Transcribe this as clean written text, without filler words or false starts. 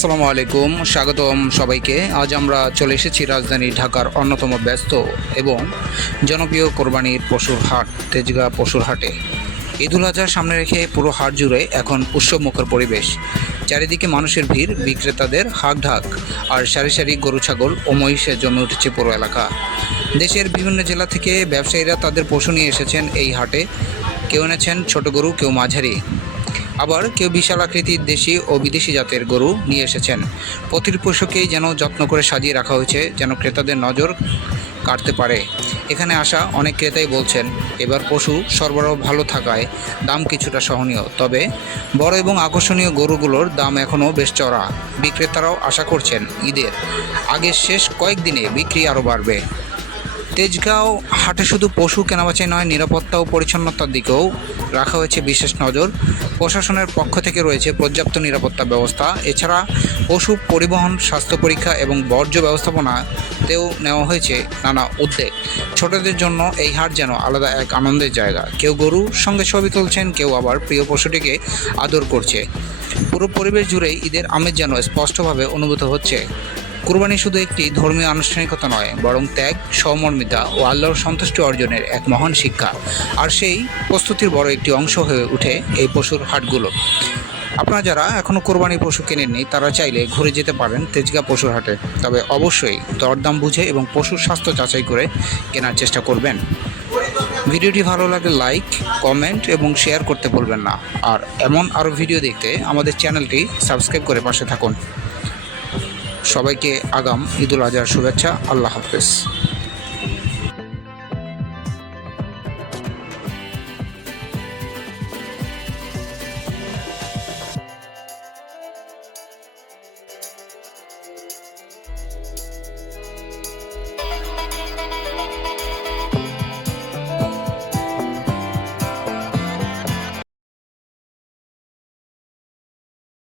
আসসালামু আলাইকুম, স্বাগতম সবাইকে। আজ আমরা চলে এসেছি রাজধানী ঢাকার অন্যতম ব্যস্ত এবং জনপ্রিয় কোরবানির পশুর হাট তেজগাঁ পশুর হাটে। ঈদুল আজহার সামনে রেখে পুরো হাট জুড়ে এখন উৎসবমুখর পরিবেশ। চারিদিকে মানুষের ভিড়, বিক্রেতাদের হাঁকঢাক আর সারি সারি গরু ছাগল ও মহিষে জমে উঠেছে পুরো এলাকা। দেশের বিভিন্ন জেলা থেকে ব্যবসায়ীরা তাদের পশু নিয়ে এসেছেন এই হাটে। কেউ এনেছেন ছোট গরু, কেউ মাঝারি, আবার কেউ বিশাল আকৃতির দেশি ও বিদেশি জাতের গরু নিয়ে এসেছেন। প্রতিটি পশুকেই যেন যত্ন করে সাজিয়ে রাখা হয়েছে, যেন ক্রেতাদের নজর কাটতে পারে। এখানে আসা অনেক ক্রেতাই বলছেন এবার পশু সরবরাহ ভালো থাকায় দাম কিছুটা সহনীয়, তবে বড় এবং আকর্ষণীয় গরুগুলোর দাম এখনও বেশ চড়া। বিক্রেতারাও আশা করছেন ঈদের আগের শেষ কয়েকদিনে বিক্রি আরও বাড়বে। তেজগাঁও হাটে শুধু পশু কেনাবেচাই নয়, নিরাপত্তা ও পরিচ্ছন্নতার দিকেও রাখা হয়েছে বিশেষ নজর। প্রশাসনের পক্ষ থেকে রয়েছে পর্যাপ্ত নিরাপত্তা ব্যবস্থা। এছাড়া পশু পরিবহন, স্বাস্থ্য পরীক্ষা এবং বর্জ্য ব্যবস্থাপনাতেও নেওয়া হয়েছে নানা উদ্যোগ। ছোটদের জন্য এই হাট যেন আলাদা এক আনন্দের জায়গা। কেউ গরুর সঙ্গে ছবি তুলছেন, কেউ আবার প্রিয় পশুটিকে আদর করছে। পুরো পরিবেশ জুড়েই ঈদের আমেজ যেন স্পষ্টভাবে অনুভূত হচ্ছে। কুরবানি শুধু একটি ধর্মীয় আনুষ্ঠানিকতা নয়, বরং ত্যাগ, সহমর্মিতা ও আল্লাহর সন্তুষ্টি অর্জনের এক মহান শিক্ষা। আর সেই প্রস্তুতির বড় একটি অংশ হয়ে ওঠে এই পশুর হাটগুলো। আপনারা যারা এখনও কোরবানির পশু কেনেননি, তারা চাইলে ঘুরে যেতে পারেন তেজগাঁ পশুর হাটে। তবে অবশ্যই দরদাম বুঝে এবং পশুর স্বাস্থ্য যাচাই করে কেনার চেষ্টা করবেন। ভিডিওটি ভালো লাগলে লাইক, কমেন্ট এবং শেয়ার করতে ভুলবেন না। আর এমন আরও ভিডিও দেখতে আমাদের চ্যানেলটি সাবস্ক্রাইব করে পাশে থাকুন। সবাইকে আগাম ঈদুল আজহার শুভেচ্ছা। আল্লাহ হাফেজ।